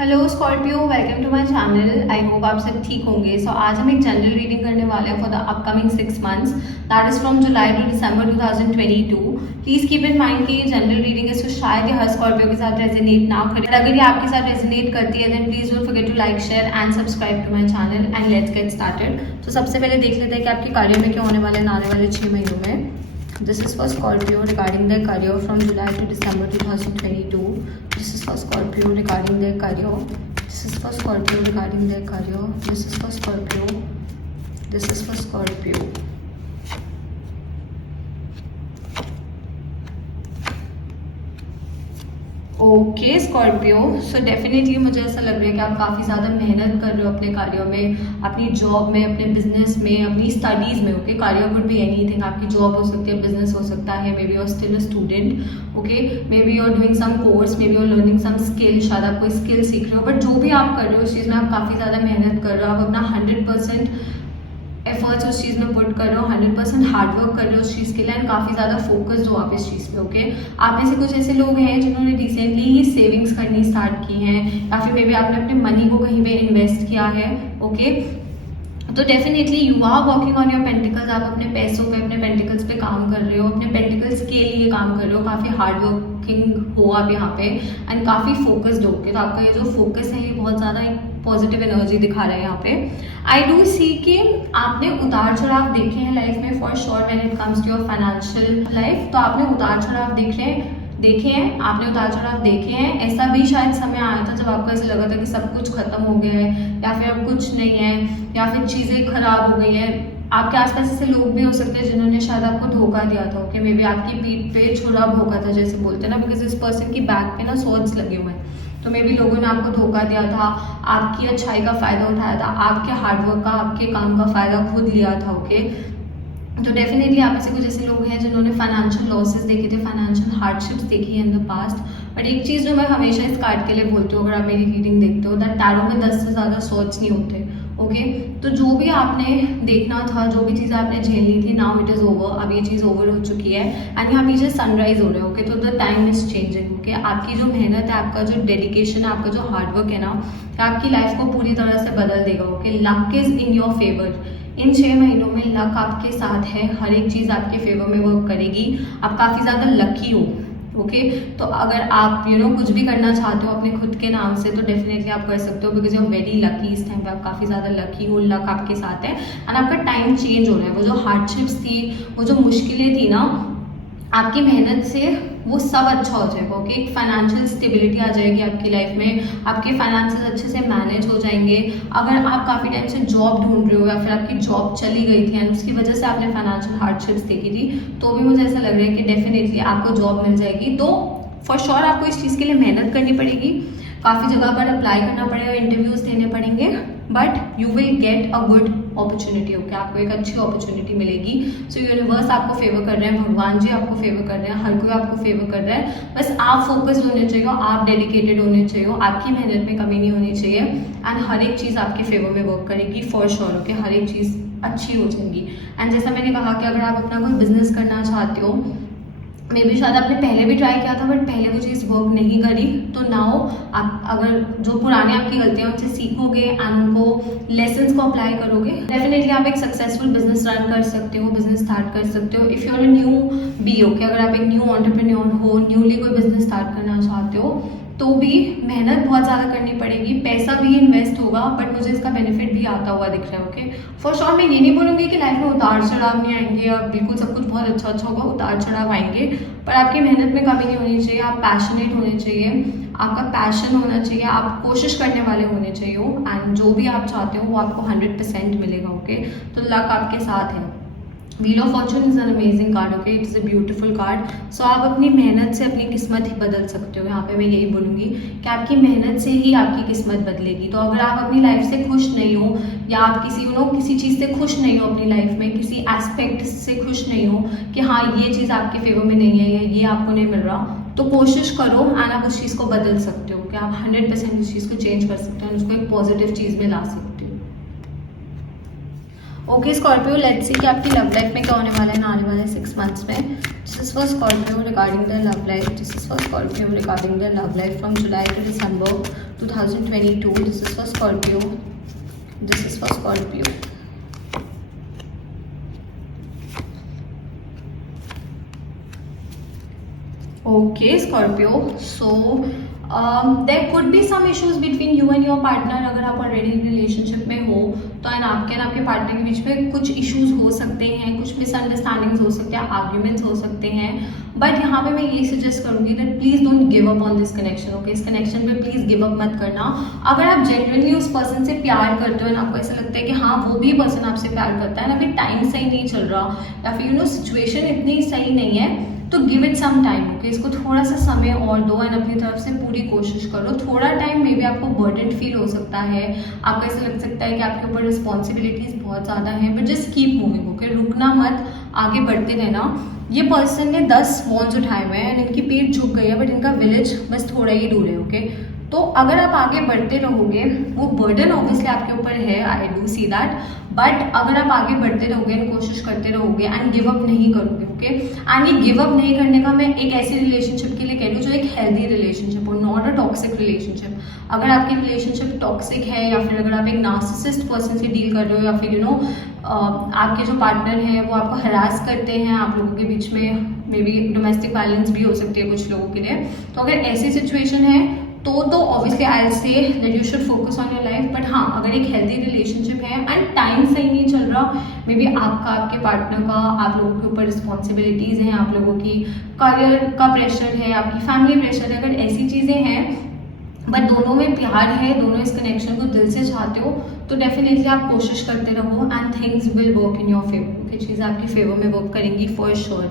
Hello Scorpio, welcome to my channel. I hope आप सब ठीक होंगे। आज हम एक जनरल रीडिंग करने वाले हैं for the upcoming 6 months, that is from July to December 2022। Please keep in mind कि ये जनरल रीडिंग है, सो शायद ये हर स्कॉर्पियो के साथ रेजोनेट ना करे। अगर ये आपके साथ रेजोनेट करती है then please don't forget to like, share and subscribe to my channel and let's get started. तो सबसे पहले देख लेते हैं कि आपके कार्य में क्या होने वाले आने वाले 6 महीनों में। This is for Scorpio regarding their career from July to December 2022. This is for Scorpio regarding their career. This is for Scorpio regarding their career. This is for Scorpio. This is for Scorpio. Okay Scorpio, so definitely मुझे ऐसा लग रहा है कि आप काफ़ी ज़्यादा मेहनत कर रहे हो अपने कार्यों में, अपनी जॉब में, अपने बिजनेस में, अपनी स्टडीज़ में। ओके, कार्य कुड बी एनीथिंग, आपकी जॉब हो सकती है, बिजनेस हो सकता है, maybe you are still a student, okay, maybe you are doing some course, maybe you are learning some skill, शायद आप कोई स्किल सीख रहे हो। बट जो भी आप कर रहे हो उस चीज़ में आप काफ़ी ज़्यादा मेहनत कर रहे हो, आप अपना 100% एफर्ट्स उस चीज़ में पुट कर रहे हो, 100% हार्डवर्क कर रहे हो उस चीज़ के लिए, एंड काफ़ी ज़्यादा फोकस्ड हो आप इस चीज़ पे। ओके, आप में से कुछ ऐसे लोग हैं जिन्होंने रिसेंटली ही सेविंग्स करनी स्टार्ट की हैं, या फिर मे बी आपने अपने मनी को कहीं पे इन्वेस्ट किया है। ओके, तो definitely you are working on your pentacles, आप अपने पैसों पे, अपने पेंटिकल्स पे काम कर रहे हो, अपने पेंटिकल्स के लिए काम कर रहे हो, काफ़ी हार्ड वर्किंग हो आप यहाँ पे एंड काफ़ी फोकस्ड हो के। तो आपका ये जो फोकस है ये बहुत ज़्यादा एक पॉजिटिव एनर्जी दिखा रहा है यहाँ पे। आई डू सी कि आपने उतार चढ़ाव देखे हैं लाइफ में for sure when it comes to your financial life. तो आपने उतार चढ़ाव देखे हैं, आपने उतार चढ़ाव देखे हैं। ऐसा भी शायद समय आया था जब आपको ऐसा लगा था कि सब कुछ खत्म हो गया है, या फिर अब कुछ नहीं है, या फिर चीज़ें खराब हो गई हैं। आपके आसपास ऐसे लोग भी हो सकते हैं जिन्होंने शायद आपको धोखा दिया था। ओके, मे बी आपकी पीठ पे छुरा भोंका था, जैसे बोलते हैं ना, बिकॉज इस पर्सन की बैक पे ना सॉर्ड्स लगे हुए हैं। तो मे बी लोगों ने आपको धोखा दिया था, आपकी अच्छाई का फायदा उठाया था, आपके हार्डवर्क का, आपके काम का फायदा खुद लिया था। ओके, तो डेफिनेटली आप में से कुछ ऐसे लोग हैं जिन्होंने फाइनेंशियल लॉसेस देखे थे, फाइनेंशियल हार्डशिप्स देखी है इन द पास्ट। बट एक चीज़ जो मैं हमेशा इस कार्ड के लिए बोलती हूँ, अगर आप मेरी रीडिंग देखते हो, दैट टैरो में 10 से ज़्यादा सॉर्ड्स नहीं होते। ओके, तो जो भी आपने देखना था, जो भी चीज़ आपने झेलनी थी, नाउ इट इज़ ओवर, अब ये चीज़ ओवर हो चुकी है एंड यहाँ पीछे सनराइज हो रहा है। ओके, तो the time is changing. Okay, आपकी जो मेहनत है, आपका जो डेडिकेशन है, आपका जो हार्डवर्क है ना, आपकी लाइफ को पूरी तरह से बदल देगा। Okay, luck is in your favour. इन 6 महीनों में लक आपके साथ है, हर एक चीज़ आपके फेवर में वर्क करेगी, आप काफ़ी ज़्यादा लकी हो। ओके, तो अगर आप कुछ भी करना चाहते हो अपने खुद के नाम से तो डेफिनेटली आप कर सकते हो, because you are very lucky. इस टाइम पे आप काफ़ी ज़्यादा लकी हो, लक आपके साथ है एंड आपका टाइम चेंज हो रहा है। वो जो हार्डशिप्स थी, वो जो मुश्किलें थी ना, आपकी मेहनत से वो सब अच्छा हो जाएगा। ओके, एक फाइनेंशियल स्टेबिलिटी आ जाएगी आपकी लाइफ में, आपके फाइनेंसेस अच्छे से मैनेज हो जाएंगे। अगर आप काफ़ी टाइम से जॉब ढूंढ रहे हो, या फिर आपकी जॉब चली गई थी एंड उसकी वजह से आपने फाइनेंशियल हार्डशिप्स देखी थी, तो भी मुझे ऐसा लग रहा है कि डेफिनेटली आपको जॉब मिल जाएगी। तो फॉर श्योर आपको इस चीज़ के लिए मेहनत करनी पड़ेगी, काफ़ी जगह पर अप्लाई करना पड़ेगा, इंटरव्यूज देने पड़ेंगे, but you will get a good opportunity. Okay, आपको एक अच्छी अपॉर्चुनिटी मिलेगी। सो यूनिवर्स आपको फेवर कर रहे हैं, भगवान जी आपको फेवर कर रहे हैं, हर कोई आपको फेवर कर रहा है। बस आप फोकस्ड होने चाहिए, आप डेडिकेटेड होने चाहिए, आपकी मेहनत में कमी नहीं होनी चाहिए एंड हर एक चीज़ आपके फेवर में वर्क करेगी फॉर श्योर। ओके, हर एक चीज़ अच्छी हो जाएगी। एंड जैसा मैंने कहा कि अगर आप अपना कोई बिजनेस करना चाहते हो, मे बी शायद आपने पहले भी ट्राई किया था बट पहले वो चीज़ वर्क नहीं करी, तो नाउ आप अगर जो पुरानी आपकी गलतियाँ उनसे सीखोगे एंड उनको लेसन्स को अप्लाई करोगे, डेफिनेटली आप एक सक्सेसफुल बिजनेस रन कर सकते हो, बिजनेस स्टार्ट कर सकते हो। If you are a newbie, okay, अगर आप एक न्यू एंटरप्रेन्योर हो, न्यूली कोई बिजनेस स्टार्ट करना चाहते हो, तो भी मेहनत बहुत ज़्यादा करनी पड़ेगी, पैसा भी इन्वेस्ट होगा, बट मुझे इसका बेनिफिट भी आता हुआ दिख रहा है। ओके, फॉर श्योर मैं ये नहीं बोलूँगी कि लाइफ में उतार चढ़ाव नहीं आएंगे, अब बिल्कुल सब कुछ बहुत अच्छा होगा, उतार चढ़ाव आएंगे, पर आपकी मेहनत में कमी नहीं होनी चाहिए, आप पैशनेट होने चाहिए, आपका पैशन होना चाहिए, आप कोशिश करने वाले होने चाहिए एंड जो भी आप चाहते हो वो आपको 100% मिलेगा। ओके, तो लक आपके साथ है। Wheel of fortune is an amazing card. Okay, it's a beautiful card. So आप अपनी मेहनत से अपनी किस्मत ही बदल सकते हो। यहाँ पे मैं यही बोलूँगी कि आपकी मेहनत से ही आपकी किस्मत बदलेगी। तो अगर आप अपनी लाइफ से खुश नहीं हो, या आप किसी चीज़ से खुश नहीं हो अपनी लाइफ में, किसी एस्पेक्ट से खुश नहीं हो कि हाँ ये चीज़ आपके फेवर में नहीं है या ये आपको नहीं मिल रहा, तो कोशिश करो एंड आप उस चीज़ को बदल सकते हो कि आप 100% उस चीज़ को चेंज कर सकते हो, उसको एक पॉजिटिव चीज़ में ला सकते हो। ओके स्कॉर्पियो, लेट्स सी कि आपकी लव लाइफ में क्या होने वाला है आने वाले 6 मंथ्स में। This is for Scorpio regarding the love life. This is for Scorpio regarding the love life from July to December 2022। 2022. This is for Scorpio. This is for Scorpio. Okay, Scorpio. So there could be some issues between you and your partner. अगर आप already relationship में हो तो and आपके partner के बीच में कुछ issues हो सकते हैं, कुछ मिसअंडरस्टैंडिंग्स हो सकते हैं, आर्ग्यूमेंट्स हो सकते हैं. बट यहाँ पे मैं ये सजेस्ट करूँगी that please don't give up on this connection. Okay, इस कनेक्शन पे प्लीज गिव अप मत करना. अगर आप जेन्युइनली उस पर्सन से प्यार करते हो और आपको ऐसा लगता है कि हाँ वो भी पर्सन आपसे प्यार करता है ना, अभी टाइम सही नहीं चल रहा या फिर सिचुएशन इतनी सही नहीं है, तो give it some time. Okay, इसको थोड़ा सा समय और दो एंड अपनी तरफ से पूरी कोशिश करो. थोड़ा टाइम मे बी आपको बर्डन फील हो सकता है, आपको ऐसा लग सकता है कि आपके ऊपर रिस्पॉन्सिबिलिटीज बहुत ज़्यादा है, but just keep moving. Okay, रुकना मत, आगे बढ़ते रहना. ये पर्सन ने 10 स्वॉन्स उठाए हुए हैं एंड इनकी पीठ झुक गई है, बट इनका विलेज बस थोड़ा ही दूर है. ओके, तो अगर आप आगे बढ़ते रहोगे, वो बर्डन ऑब्वियसली आपके ऊपर है, आई डू सी दैट, बट अगर आप आगे बढ़ते रहोगे, कोशिश करते रहोगे एंड गिव अप नहीं करोगे. ओके, एंड ये गिव अप नहीं करने का मैं एक ऐसी रिलेशनशिप के लिए कह रही हूँ जो एक हेल्दी रिलेशनशिप हो, नॉट अ टॉक्सिक रिलेशनशिप. अगर आपकी रिलेशनशिप टॉक्सिक है या फिर अगर आप एक नार्सिसिस्ट पर्सन से डील कर रहे हो या फिर आपके जो पार्टनर हैं वो आपको हरास करते हैं, आप लोगों के बीच में मे बी डोमेस्टिक वायलेंस भी हो सकती है कुछ लोगों के लिए, तो अगर ऐसी सिचुएशन है तो obviously I will say that you should focus on your life. But हाँ, अगर एक हेल्दी रिलेशनशिप है एंड टाइम सही नहीं चल रहा, मे बी आपका, आपके पार्टनर का, आप लोगों के ऊपर रिस्पॉन्सिबिलिटीज़ हैं, आप लोगों की करियर का प्रेशर है, आपकी फैमिली प्रेशर है, अगर ऐसी चीज़ें हैं बट दोनों में प्यार है, दोनों इस कनेक्शन को दिल से चाहते हो, तो डेफिनेटली आप कोशिश करते रहो and things will work in your favour. Okay, चीज़ें आपकी फेवर में वर्क करेंगी for sure.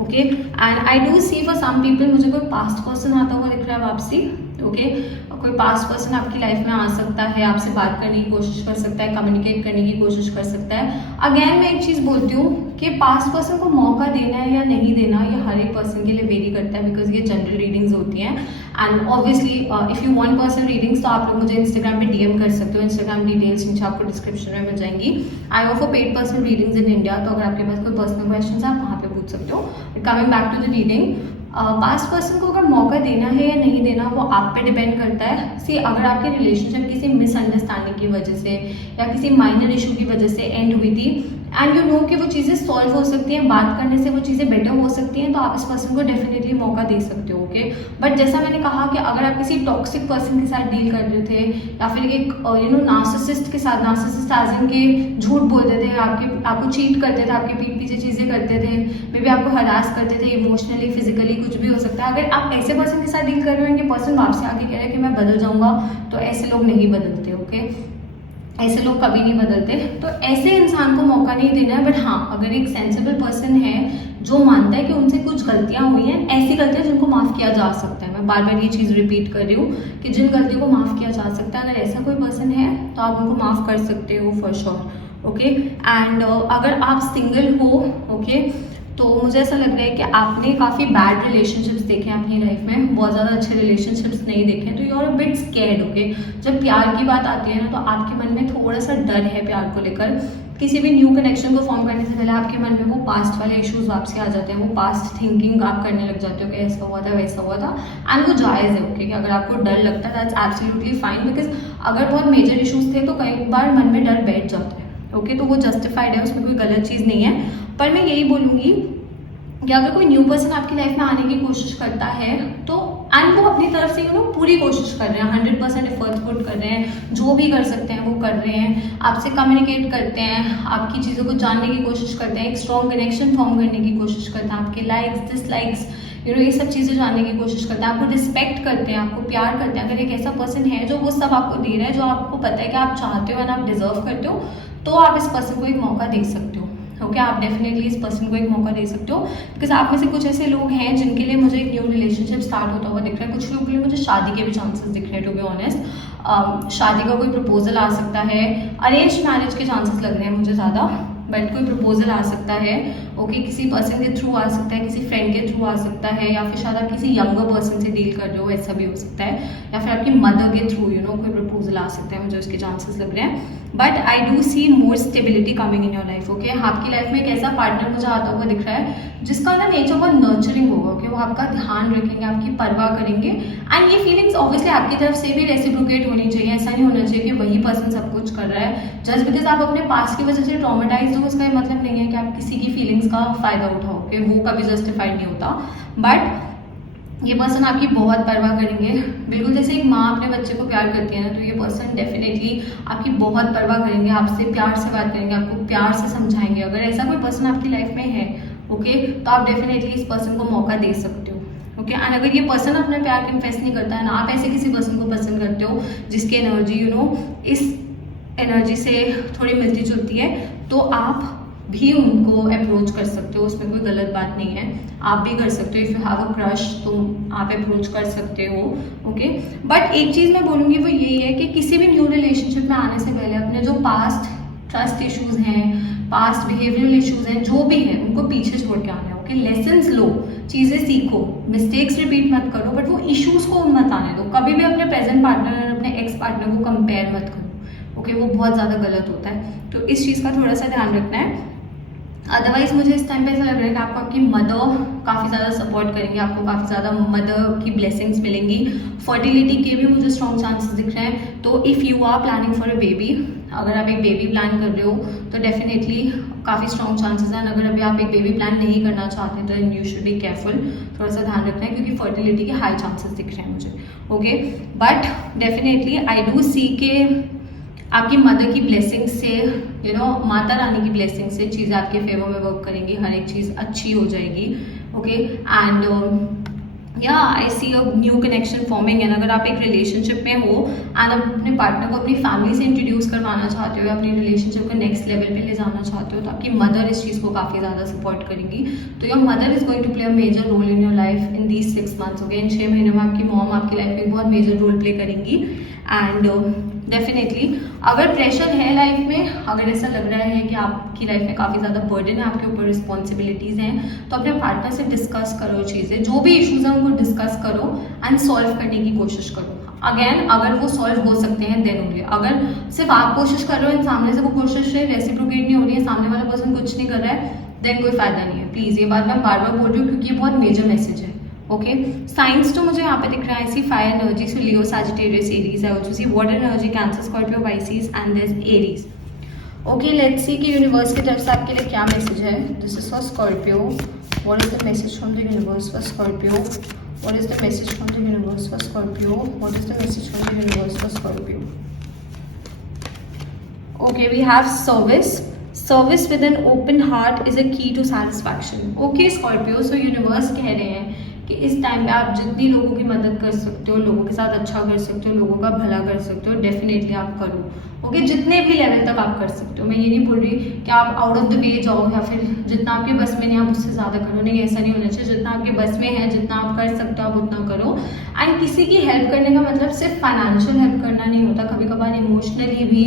Okay, and I do see for some people, मुझे कोई पास्ट पर्सन आता हुआ दिख रहा है वापसी. ओके, कोई पास्ट पर्सन आपकी लाइफ में आ सकता है, आपसे बात करने की कोशिश कर सकता है, कम्युनिकेट करने की कोशिश कर सकता है. अगेन मैं एक चीज़ बोलती हूँ कि पास्ट पर्सन को मौका देना है या नहीं देना, ये हर एक पर्सन के लिए वेरी करता है, बिकॉज ये जनरल रीडिंग्स होती हैं. And obviously if you want personal readings तो आप लोग मुझे इंस्टाग्राम पे डीएम कर सकते हो. इंस्टाग्राम डिटेल्स नीचे आपको डिस्क्रिप्शन में मिल जाएंगी. I offer paid personal readings in India, तो अगर आपके पास कोई पर्सनल क्वेश्चन आप वहाँ पे पूछ सकते हो. Coming back to the reading, past person को अगर मौका देना है या नहीं देना वो आप पे डिपेंड करता है. सी, अगर आपकी रिलेशनशिप किसी मिसअंडरस्टैंडिंग की वजह से या किसी माइनर इशू की वजह से एंड हुई थी एंड यू नो कि वो चीज़ें सॉल्व हो सकती हैं, बात करने से वो चीज़ें बेटर हो सकती हैं, तो आप इस पर्सन को डेफिनेटली मौका दे सकते हो. ओके, बट जैसा मैंने कहा कि अगर आप किसी टॉक्सिक पर्सन के साथ डील कर रहे थे या फिर एक नार्सिसिस्ट के साथ, नार्सिसिस्ट एज इन के झूठ बोलते थे, आपको चीट करते थे, आपके पीठ पीछे चीज़ें करते थे, मे बी आपको हरास करते थे इमोशनली, फिजिकली, कुछ भी हो सकता है. अगर आप ऐसे पर्सन के साथ डील कर रहे हो, ये पर्सन आपसे आके कह रहे हैं कि मैं बदल जाऊंगा, तो ऐसे लोग नहीं बदलते. ओके, ऐसे लोग कभी नहीं बदलते, तो ऐसे इंसान को मौका नहीं देना है. बट हाँ, अगर एक सेंसिबल पर्सन है जो मानता है कि उनसे कुछ गलतियां हुई हैं, ऐसी गलतियां जिनको माफ़ किया जा सकता है, मैं बार बार ये चीज़ रिपीट कर रही हूँ कि जिन गलतियों को माफ़ किया जा सकता है, अगर ऐसा कोई पर्सन है तो आप उनको माफ़ कर सकते हो फॉर श्योर. ओके, एंड अगर आप सिंगल हो, ओके, तो मुझे ऐसा लग रहा है कि आपने काफ़ी बैड रिलेशनशिप्स देखे हैं अपनी लाइफ में, बहुत ज़्यादा अच्छे रिलेशनशिप्स नहीं देखे हैं, तो you are a bit scared. Okay, जब प्यार की बात आती है ना, तो आपके मन में थोड़ा सा डर है प्यार को लेकर. किसी भी न्यू कनेक्शन को फॉर्म करने से पहले आपके मन में वो पास्ट वाले इश्यूज वापसी आ जाते हैं, वो पास्ट थिंकिंग आप करने लग जाते हो कि ऐसा हुआ था, वैसा हुआ था, एंड वो जायज़ है. ओके, कि अगर आपको डर लगता है दैट्स एब्सोल्युटली फाइन, बिकॉज अगर बहुत मेजर इशूज़ थे तो कई बार मन में डर बैठ जाता है. ओके, तो वो जस्टिफाइड है, उसमें कोई गलत चीज़ नहीं है. पर मैं यही बोलूँगी कि अगर कोई न्यू पर्सन आपकी लाइफ में आने की कोशिश करता है तो एंड वो अपनी तरफ से पूरी कोशिश कर रहे हैं, 100% एफर्ट्स पुट कर रहे हैं, जो भी कर सकते हैं वो कर रहे हैं, आपसे कम्युनिकेट करते हैं, आपकी चीज़ों को जानने की कोशिश करते हैं, एक स्ट्रॉन्ग कनेक्शन फॉर्म करने की कोशिश करते हैं, आपके लाइक्स डिसलाइक्स ये सब चीज़ें जानने की कोशिश करते हैं, आपको रिस्पेक्ट करते हैं, आपको प्यार करते हैं. अगर एक ऐसा पर्सन है जो वो सब आपको दे रहा है, जो आपको पता है कि आप चाहते हो एंड आप डिजर्व करते हो, तो आप इस पर्सन को एक मौका दे सकते हो. ओके, आप डेफिनेटली इस पर्सन को एक मौका दे सकते हो, बिकॉज आप में से कुछ ऐसे लोग हैं जिनके लिए मुझे एक न्यू रिलेशनशिप स्टार्ट होता हुआ दिख रहा है. कुछ लोगों के लिए मुझे शादी के भी चांसेस दिख रहे हैं, टू बी ऑनेस्ट. शादी का कोई प्रपोजल आ सकता है, अरेंज मैरिज के चांसेस लग रहे हैं मुझे ज़्यादा. बट कोई प्रपोजल आ सकता है, ओके, किसी पर्सन के थ्रू आ सकता है, किसी फ्रेंड के थ्रू आ सकता है, या फिर शायद आप किसी यंगर पर्सन से डील कर रहे हो, ऐसा भी हो सकता है, या फिर आपकी मदर के थ्रू कोई प्रपोजल आ सकता है, मुझे उसके चांसेस लग रहे हैं। But I do see more stability coming in your life, okay. आपकी लाइफ में एक ऐसा पार्टनर मुझे आता हुआ दिख रहा है जिसका ना नेचर बहुत नर्चरिंग होगा, ओके, वो आपका ध्यान रखेंगे, आपकी परवाह करेंगे, एंड ये फीलिंग्स ऑब्वियसली आपकी तरफ से भी रेसिप्रोकेट होनी चाहिए। ऐसा नहीं होना चाहिए कि वही पर्सन सब कुछ कर रहा है जस्ट बिकॉज आप अपने पास्ट की वजह से ट्रॉमेटाइज हो, उसका मतलब नहीं है कि आप किसी की फीलिंग्स का फायदा उठाओगे, वो कभी जस्टिफाइड नहीं होता। बट ये पर्सन आपकी बहुत परवाह करेंगे, बिल्कुल जैसे एक माँ अपने बच्चे को प्यार करती है ना, तो ये पर्सन डेफिनेटली आपकी बहुत परवाह करेंगे, आपसे प्यार से बात करेंगे, आपको प्यार से समझाएंगे। अगर ऐसा कोई पर्सन आपकी लाइफ में है, ओके, तो आप डेफिनेटली इस पर्सन को मौका दे सकते हो, ओके। एंड अगर ये पर्सन अपना प्यार कन्फेस नहीं करता है ना, आप ऐसे किसी पर्सन को पसंद करते हो जिसकी एनर्जी इस एनर्जी से थोड़ी मिलती जुलती है, तो आप भी उनको अप्रोच कर सकते हो, उसमें कोई गलत बात नहीं है, आप भी कर सकते हो। If you have a crush तो आप अप्रोच कर सकते हो, ओके। बट एक चीज़ मैं बोलूँगी वो यही है कि किसी भी न्यू रिलेशनशिप में आने से पहले अपने जो पास्ट ट्रस्ट इश्यूज हैं, पास्ट बिहेवियरल इश्यूज हैं, जो भी हैं, उनको पीछे छोड़ के आना है, ओके। लेसन्स लो, चीज़ें सीखो, मिस्टेक्स रिपीट मत करो, बट वो इश्यूज को मत आने दो। कभी भी अपने प्रेजेंट पार्टनर और अपने एक्स पार्टनर को कंपेयर मत करो, ओके, वो बहुत ज़्यादा गलत होता है। तो इस चीज़ का थोड़ा सा ध्यान रखना है। अदरवाइज मुझे इस टाइम पे ऐसा लग रहा है कि आपको आपकी मदर काफ़ी ज़्यादा सपोर्ट करेंगे, आपको काफ़ी ज़्यादा मदर की ब्लेसिंग्स मिलेंगी। फर्टिलिटी के भी मुझे स्ट्रॉन्ग चांसेस दिख रहे हैं। तो if you are planning for a baby, अगर आप एक बेबी प्लान कर रहे हो तो डेफिनेटली काफ़ी स्ट्रॉन्ग चांसेस हैं। अगर अभी आप एक बेबी प्लान नहीं करना चाहते तो यू शुड बी केयरफुल, थोड़ा सा ध्यान रखना है, क्योंकि फर्टिलिटी के हाई चांसेस दिख रहे हैं मुझे, okay. But definitely I do see के आपकी मदर की ब्लेसिंग से, माता रानी की ब्लेसिंग से चीज़ें आपके फेवर में वर्क करेंगी, हर एक चीज़ अच्छी हो जाएगी, okay. And yeah I see a new connection forming. And अगर आप एक रिलेशनशिप में हो एंड आप अपने पार्टनर को अपनी फैमिली से इंट्रोड्यूस करवाना चाहते हो या अपनी रिलेशनशिप को नेक्स्ट लेवल पे ले जाना चाहते हो, तो आपकी मदर इस चीज़ को काफ़ी ज़्यादा सपोर्ट करेंगी। तो your mother is going to play a major role in your life in these 6 months, okay. इन 6 महीनों में आपकी मॉम आपकी लाइफ में बहुत मेजर रोल प्ले करेंगी। एंड डेफिनेटली अगर प्रेशर है लाइफ में, अगर ऐसा लग रहा है कि आपकी लाइफ में काफ़ी ज़्यादा बर्डन है, आपके ऊपर रिस्पॉन्सिबिलिटीज़ हैं, तो अपने पार्टनर से डिस्कस करो चीज़ें, जो भी इश्यूज हैं उनको डिस्कस करो एंड सॉल्व करने की कोशिश करो। अगेन अगर वो सॉल्व हो सकते हैं देन ओनली। अगर सिर्फ आप कोशिश कर रहे हो एंड सामने से वो कोशिश रेसिप्रोकेट नहीं हो रही है, सामने वाला पर्सन कुछ नहीं कर रहा है, देन कोई फायदा नहीं है। प्लीज़ ये बात मैं बार बार बोल रही हूँ क्योंकि ये बहुत मेजर मैसेज है, ओके। साइंस तो मुझे यहाँ पे दिख रहा है, see fire energy, so Leo, Sagittarius, Aries. I also see water energy, Cancer, Scorpio, Pisces and there Aries, okay. Let's see कि यूनिवर्स की तरफ से आपके लिए क्या मैसेज है। This is for Scorpio, what is the message from the universe for Scorpio, what is the message from the universe for Scorpio, what is the message from the universe for Scorpio. Okay, we have service. Service with an open heart is a key to satisfaction, okay Scorpio. So universe कह रहे हैं कि इस time पे आप जितनी लोगों की मदद कर सकते हो, लोगों के साथ अच्छा कर सकते हो, लोगों का भला कर सकते हो, डेफिनेटली आप करो, ओके। जितने भी लेवल तक आप कर सकते हो। मैं ये नहीं बोल रही कि आप आउट ऑफ द वे जाओ या फिर जितना आपके बस में नहीं आप उससे ज़्यादा करो, नहीं, ऐसा नहीं होना चाहिए। जितना आपके बस में है, जितना आप कर सकते हो आप उतना करो। एंड किसी की हेल्प करने का मतलब सिर्फ फाइनेंशियल हेल्प करना नहीं होता, कभी कभार इमोशनली भी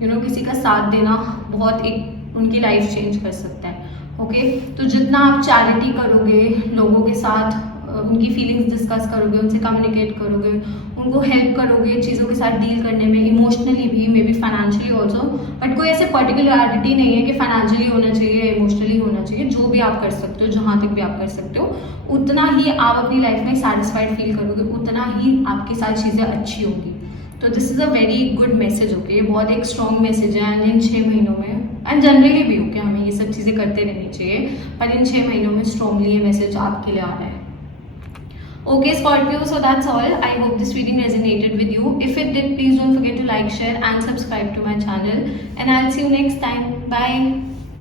किसी का साथ देना बहुत एक उनकी लाइफ चेंज कर सकता है, ओके। तो जितना आप चैरिटी करोगे, लोगों के साथ उनकी फीलिंग्स डिस्कस करोगे, उनसे कम्युनिकेट करोगे, उनको हेल्प करोगे चीज़ों के साथ डील करने में, इमोशनली भी, may be financially also, but कोई ऐसे पर्टिकुलरिटी नहीं है कि फाइनेंशियली होना चाहिए या इमोशनली होना चाहिए। जो भी आप कर सकते हो, जहाँ तक भी आप कर सकते हो, उतना ही आप अपनी लाइफ में सैटिस्फाइड फील करोगे, उतना ही आपके साथ चीज़ें अच्छी होंगी। तो this is a very good message, okay. ये बहुत एक स्ट्रॉन्ग मैसेज है। एंड इन 6 महीनों में एंड जनरली भी, ओके, हमें ये सब चीज़ें करते रहनी चाहिए, पर इन 6 महीनों में स्ट्रॉन्गली ये मैसेज आपके लिए आ रहा है, okay Scorpio. So that's all. I hope this reading resonated with you. If it did, please don't forget to like, share and subscribe to my channel, and I'll see you next time. Bye.